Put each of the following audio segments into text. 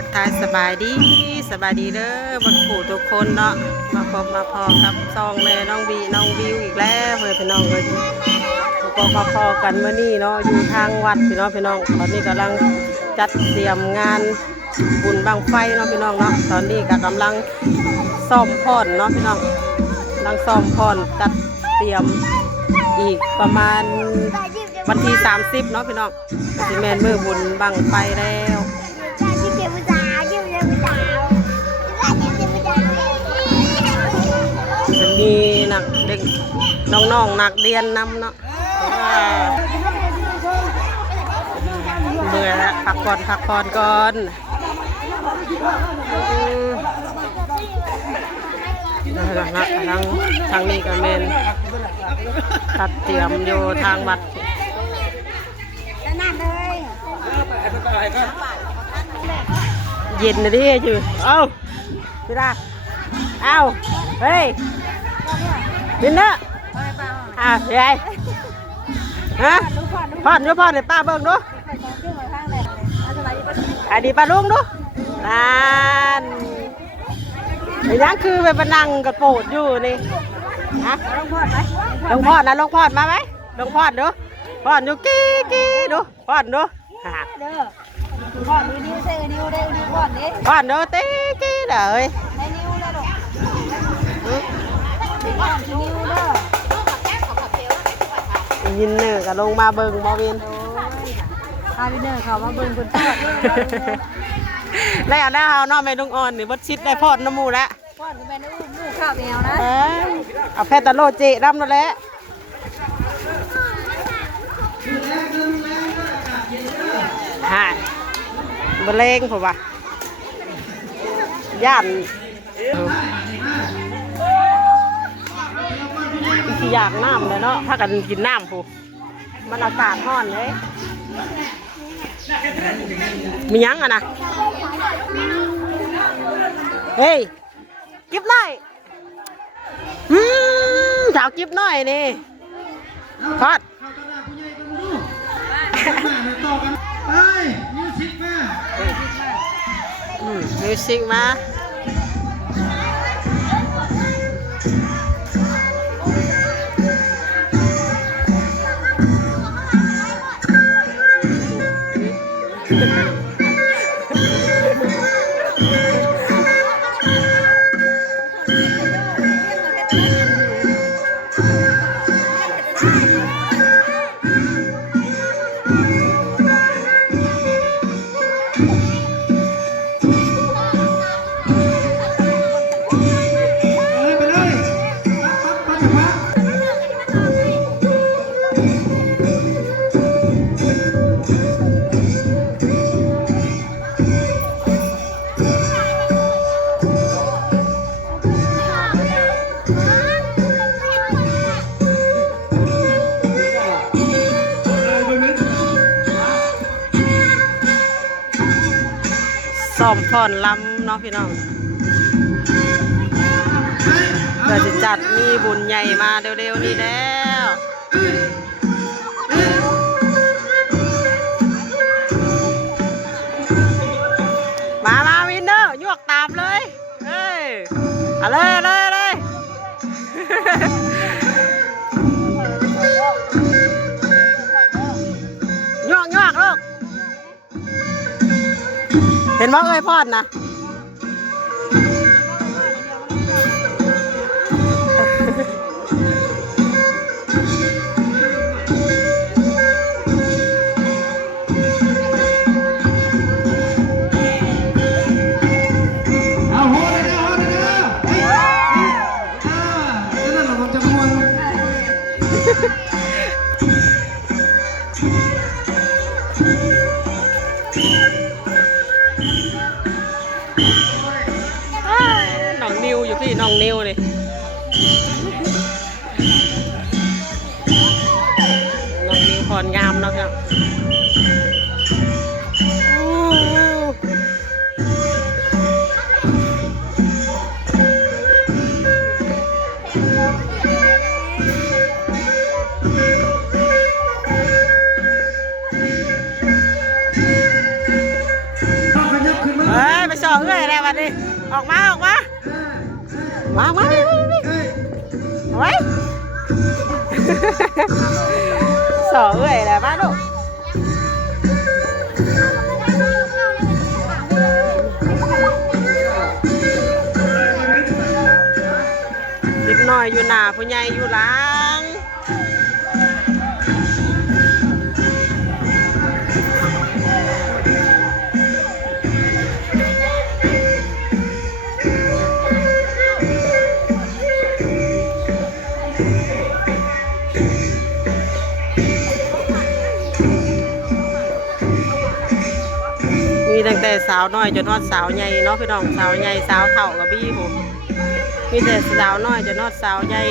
ทักทายสบายดีเด้อบักผู้ทุกคนเนาะมาพบมาพอกับซองแม่น้องบีน้องวิวอีกแล้วเพื่อนพี่น้องเลยมาพอกันเมื่อนี้เนาะอยู่ทางวัดพี่น้องตอนนี้กำลังจัดเตรียมงานบุญบังไฟเนาะพี่น้องเนาะตอนนี้ก็กำลังซ่อมพอนเนาะพี่น้องกำลังซ่อมพอนจัดเตรียมอีกประมาณวันที่30เนาะพี่น้องสิแม่นมื้อบุญบังไฟแล้วจะมีนักเด็กน้องๆนักเรียนนำเนาะเมื่อแล้วพักผ่อนก่อนทางนี้ก็แม่นตัดเตรียมอยู่ทางวัดเย็นนะดิอยู่เอ้าพี่ดาเอ้าเฮ้ยบินเนอะยายฮะพ่อนดูพ่อนเลยป้าเบิ่งดูอันนี้ป้าลุงดูนั่นยังคือไปนั่งกระโปดอยู่นี่ฮะลงพอดนะลงพอดมาไหมลงพอดดูพอดดูกี้ดูพอดดูก่อนนิ้วใส่นิ้วได้นิ้วก่อนดิก่อนเด้อตีกี้เด้อให้นิ้วแล้วดอกก่อนนิ้วเด้อยินเนอร์ก็ลงมาเบิ่งบ่วินวินเนอร์เขามาเบิ่งคนทอดแล้วเฮาเนาะแม่ลุงอ่อนนี่บ่ชิดได้พอดน้ำมูแล้วพอดแม่น้ำมูข้าวแมวนะเอาแพตาโลเจดำนั่นแหละฮะบะเลงผมว่าย่านที่อยากน้ำเลยเนาะถ้ากันกินน้ำผู้มันอากาศร้อนเลยมียังอ่ะนะเฮ้ยกิ๊บหน่อยสาวกิ๊บหน่อยนี่ทอดมิวสิกมาซ่อมพอนลำเนาะพี่น้องเพื่อจะจัดมีบุญใหญ่มาเร็วๆนี้แล้วมาวินเนอร์ยวกตามเลยเฮ้ยเอาเลยยวกลูกเห็นว่าเอ้ยพอดนะเอาโหดเลยนั่นเราจะม้วนน้องนิวอยู่พี่น้องนิวนี่น้องนิวพรงามเนาะครับขึ้นมา บัดนี้ออกมามาไว้สอเอ้ยแหละมาลูกเด็กน้อยอยู่หน้าผู้ใหญ่อยู่หลังมีตั้งแต่สาวน้อยจนฮอดสาวใหญ่เนาะพี่น้องสาวใหญ่สาวเฒ่ากับบี้ผมมีแต่สาวน้อยจนฮอดสาวใหญ่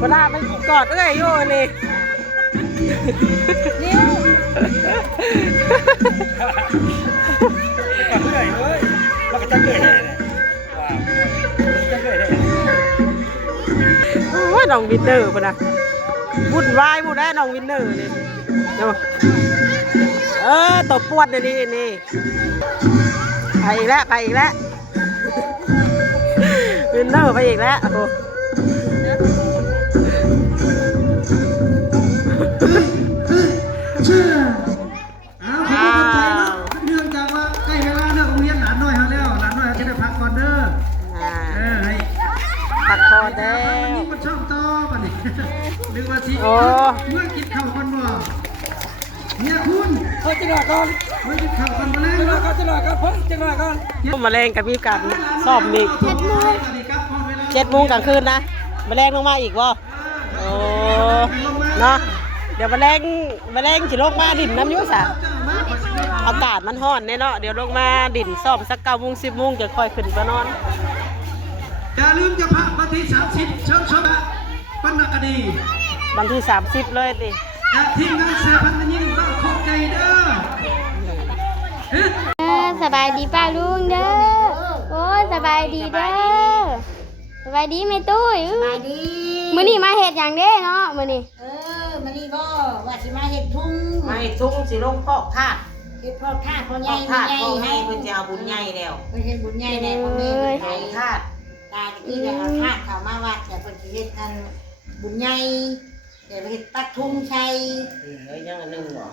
เวลาไปกอดเอ้ยโย่นี่เหนื่อยเลยแล้วก็จะเหนื่อยเลยว้าวจะเหนื่อยเลยโอ้ยน้องวินเนอร์พุ่นนะวุ่นวายพูดได้น้องวินเนอร์นี่ดูตบปวดเดี๋ยวนี้นี่ไปอีกแล้ววินเนอร์ไปอีกแล้วโอ้เชื่อเอาเนื่องจากว่าใกล้เวลาเลิกโรงเรียนหลานน้อยเขาแล้วหลานน้อยเขาจะได้พักก่อนเด้อให้พักก่อนเด้อนี่มันช่องต่อป่ะนี่นึกว่าสิเมื่อกินข้าวก่อนบ่เนี่ยคุณเขาจะรอก่อนเมื่อกินข้าวก่อนมาเลยจะรอก่อนพ้นจะรอก่อนมาแรงกับมีการสอบอีก7 โมงกลางคืนนะมาแรงลงมาอีกวะโอ้เนาะเดี๋ยวมาแรงสิลงมาดินน้ำยุ่สะอากาศมันร้อนแน่เนาะเดี๋ยวลงมาดินซ่อมสัก9 โมง 10 โมงจะค่อยขึ้นไปนอนอย่าลืมจะพระวันที่30เชิญชมปันนักดีวันที่30เลยดิทีมงานเสือพันธุ์ยิ่งบ้านโคกไก่เด้อสบายดีป้าลุงเด้อโอ้สบายดีเด้อสบายดีแม่ตุ้ยสบายดีมื้อนี้มาเฮ็ดหยังเด้เนาะมื้อนี้มื้อนี้ก็ว่าสิมาเฮ็ดทุ่งสิลงพอกธาตุเฮ็ดพอกธาตุพ่อใหญ่ให้เพิ่นสิเอาบุญใหญ่แล้วเพิ่นเฮ็ดบุญใหญ่แล้วพ่อแม่เพิ่นให้ธาตุตาตะกี้เนี่ยเอาธาตุเข้ามาวัดแต่เพิ่นสิเฮ็ดอันบุญใหญ่เดี๋ยวไปเฮ็ดตักทุ่งชัยยังอันนึงบ่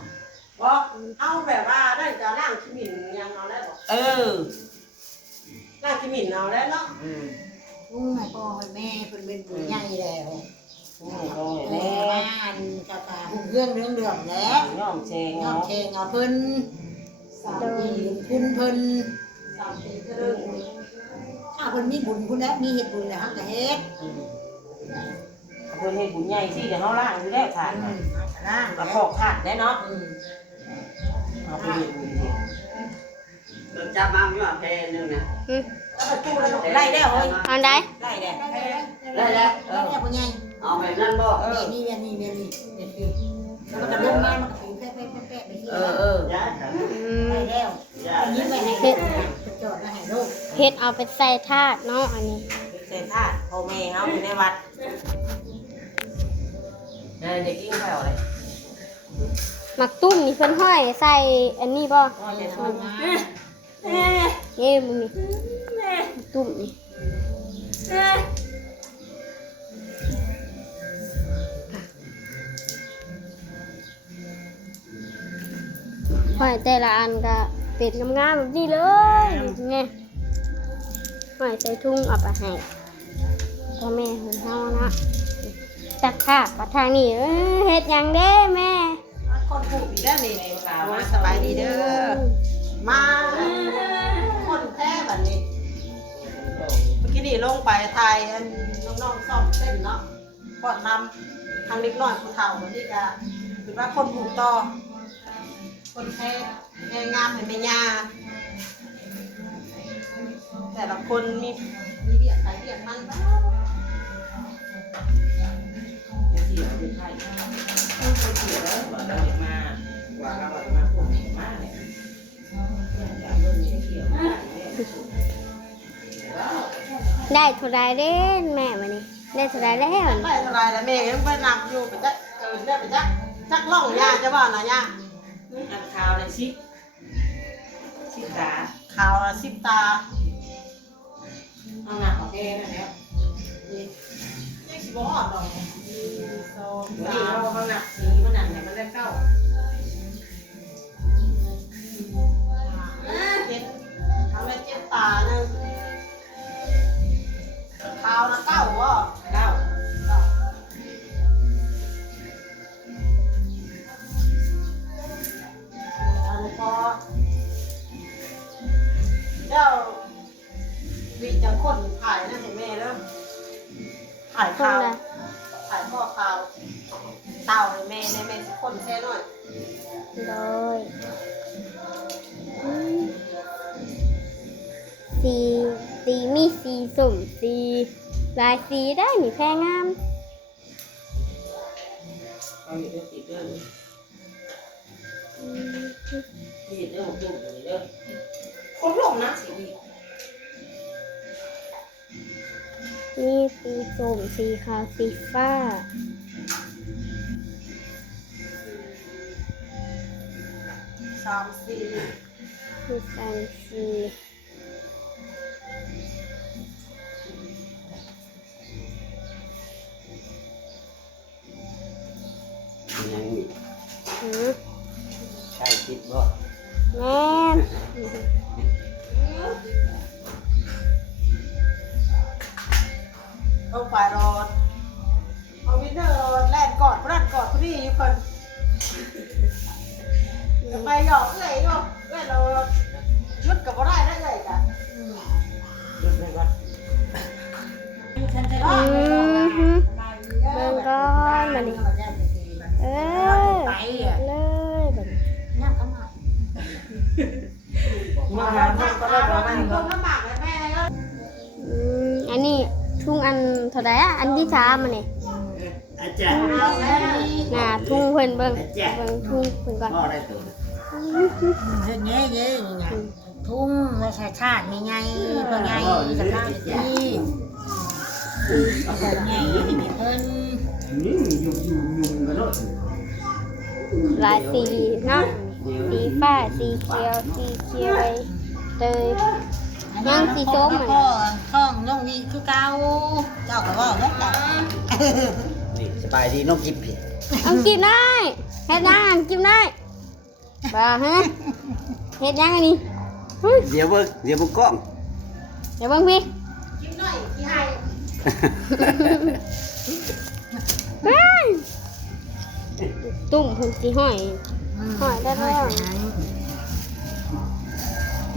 เอาแบบว่าได้จะล้างขี้หมิ่นยังเอาได้บ่ล้างขี้หมิ่นเอาได้เนาะทุ่งให้พ่อให้แม่เพิ่นเป็นบุญใหญ่แล้วแม่อันกะตาหุ่งเรื่องเรื่องแล้วย่อมเชงเอาเพิ่น3 ปีคุณเพิ่น3 ปีครึ่งเอา คนมีบุญคุณแล้วมีเหตุบุญแล้วฮะแต่เฮ็ด เพิ่นให้บุญใหญ่สิเดี๋ยวเฮาล้างอยู่แล้วขาด ร่าง กระพอกขาดได้เนาะ อืม เอาไปเฮ็ดบุญสิ โดนจับมาอยู่อ่ะเพลนึงนะ อืม แล้วประตูไล่แล้วเฮ้ย เอาได้ ไล่แล้ว ได้แล้ว แล้วผู้ใหญ่ เอาแบบนั้นบ่ นี่มันจะลงมามันก็ถึงแป๊ะไปที่ ย้าย อืม ได้แล้ว ย้าย อันนี้ไปให้จอดมาให้ลูก เฮ็ดเอาไปใส่ถาดเนาะอันนี้ เศษธาตุพ่อแม่เฮาอยู่ในวัดเด็กกินข้าวอะไร หมักตุ้มนี่เพิ่นห้อยใส่อันนี้บ่ พ่อจะทำมา นี่มึงนี่ตุ้มนี่ห้อยแต่ละอันก็เป็นงามๆแบบนี้เลยไงห้อยใส่ถุงเอาไปให้พ่อแม่ของเฮานะจักค่ะปัดทางนี้เฮ็ดหยังเด้แม่ คนผูกอีกแล้วนี่ในข่าว โอ้ มาย สบายดีเด้อมาคนแท้แบบนี้เมื่อกี้นี่ลงไปไทยอันน้องๆซ่อมเต้นเนาะก่อนนำทางเล็กน้อยผู้เฒ่าวันนี้ก็ถือว่าคนผูกต่อคนแท้แม่งามเห็นแม่ยาแต่ละคนมีเบียดใครเบียดมันบ้าง เดี๋ยวสิเอาไปไทยคนเสียแล้วบ่ได้มาว่าเรามาพวกนี้มาเนี่ยอย่าเบิ่งเขียวมาเนี่ย ได้เท่าไรเด้แม่มานี่ได้เท่าไรแล้ว ได้เท่าไรแล้วแม่ยังไปนับอยู่ไปจักได้ไปจักล่องยาจะบ้านะยา อันข่าวเลยชิตา ข่าวละ10 ตา เอาหนักโอเคนะเนี่ย ยังสิบ่ฮอดดอกสอง วัน สา นี้ ม เราเขาหนักสีมันหนักเนี่ยมันได้เข้า เจ็ดทำได้7 ตาหนึงข่าวละ9บ่ เข้า อันนี้พอเจ้าวีจังคนถ่ายนะให้แม่เด้อถ่าย คน ข่าว ละ ถ่ายพ่อข่าวเต่าให้แม่ในแม่สิคนแค่น้อย เลยอืมสีมีสีสุ่มสีลายสีได้หนิแพงงาม เอาอยู่ด้วยติดเด้อ อืม ติดเด้อจุ่มอยู่เด้อคนลงนะสีดี มีสีส้มสีขาวสีฟ้า 3 4 มีสันสี ยัง หือ ใช่คิดบ่ แม่น เอาฝ่ายรอดเอาวินเนอร์รอดแล่นกอดพรัดกอดพอดีอยู่คนจะไปหยอกเอ้ยอยู่เอ้ยเรายุดกับบ่ได้ได้เลยจ้ะ ดูไปก่อน ฉันจะ อืมฮึเบิ่งก่อนมานี่เออ ไปอ่ะ เลยแบบนี้ นั่งก็มา มาหาพ่อก็ได้ประมาณ ลงน้ำหมักเลยแม่เอ้ย อืมอันนี้ทุ่งอันเท่าไหร่อะอันที่สามมันนี่ อาจารย์ เอาแม่ น่ะทุ่งเพิ่นเบิ่งเบิ่งทุ่งเพิ่นก่อน พ่อได้ตัว เฮ็ดเงี้ยเงี้ยนี่ไงทุ่งราชชาติมีไงเป็นไงสภาพดีไงนี่เพิ่น นี่ยุ่งกันเนาะ หลายสีเนาะสีฟ้าสีเขียวสีเขียวเตย ยังสีส้ม ก็ท่องน้องวีคือเก่าเจ้าก็ว่าแล้วแต่ นี่สบายดีน้องกิบพี่ เอากินได้เฮ็ดยังกินได้บ่ฮะเฮ็ดยังอันนี้เฮ้ย เดี๋ยวเบิ่งกล้อง เดี๋ยวเบิ่งพี่ กินหน่อยที่ให้ เฮ้ยตุ่มเพิ่นสิห้อยห้อยได้แล้ว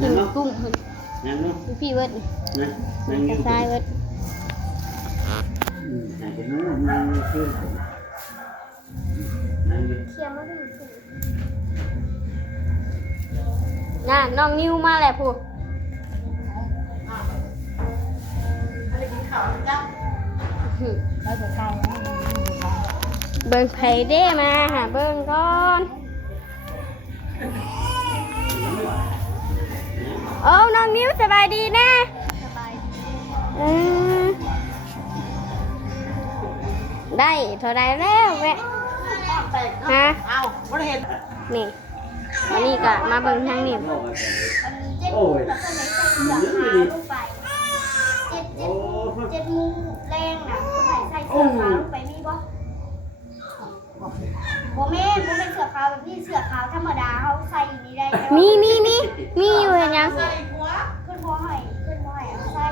กินตุ่มเพิ่น นั่งเนาะ พี่เวิร์ด นะนั่ง กระชายเวิร์ด นั่งจะนู้นนั่งคือนั่ง เชียร์มาดูน่ะน้องนิวมาแหละผู้ อะไรกินข้าวจ้ะ เราจะเข้า เบิ่งไผเด้มาหาเบิ่งก่อนโอ้น้องนิวสบายดีนะสบายได้เท่าไรแล้วแม่ฮะ เอาบ่ได้เห็น นี่วันนี้ก็มาเบิ่งทางนี้ โอ้ยยืดเลย โอ้7 โมงแรงน่ะคุณใส่เสื้อขาวลงไปมีบ่บ่แม่นบ่เป็นเสื้อขาวแบบนี้เสื้อขาวธรรมดาเขาใส่นี่ได้มีอยู่เห็นยัง ใส่หัว ขึ้นบ่ให้ใส่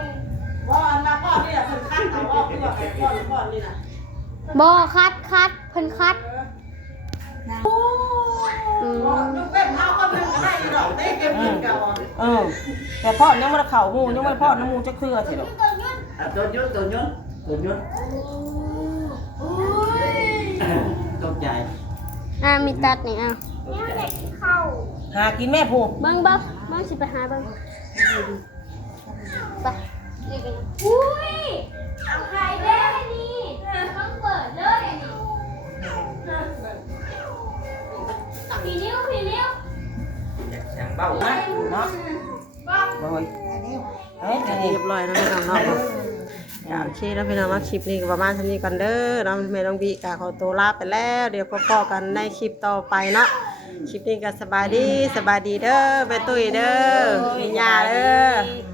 บ่อันมาพ่อนี่แหละเพิ่นคัดเอาออกคือว่าให้พ่อนี่น่ะ บ่คัดเพิ่นคัดอืม ลูกเว้นเอาคนหนึงก็ได้อยู่ดอกได้เก็บเงินเก่า แต่พ่อยังไม่ได้เข่ามูยังไม่ได้พ่อน้ำมูจะเครือสิหรอก ตัวยุนตกใจ มีตัดนี่เข้า หากินแม่ผู เบิ่งสิไปหาเบิ่งไปอุ้ยเอาไข่เด้นี่ต้องเปิดเลยนี่พี่นิ้ว ช่างเบ้านะเนาะบ่อยเฮ้ย เรียบร้อยแล้วพี่น้องเนาะโอเคแล้วพี่น้องว่าคลิปนี้ก็ประมาณเท่านี้ก่อนเด้อน้องแม่น้องบีก็ขอตัวลาไปแล้วเดี๋ยวพบกันในคลิปต่อไปเนาะคลิปนี้ก็สบายดีเด้อแม่ตุ้ยเด้อพี่ย่าเด้อ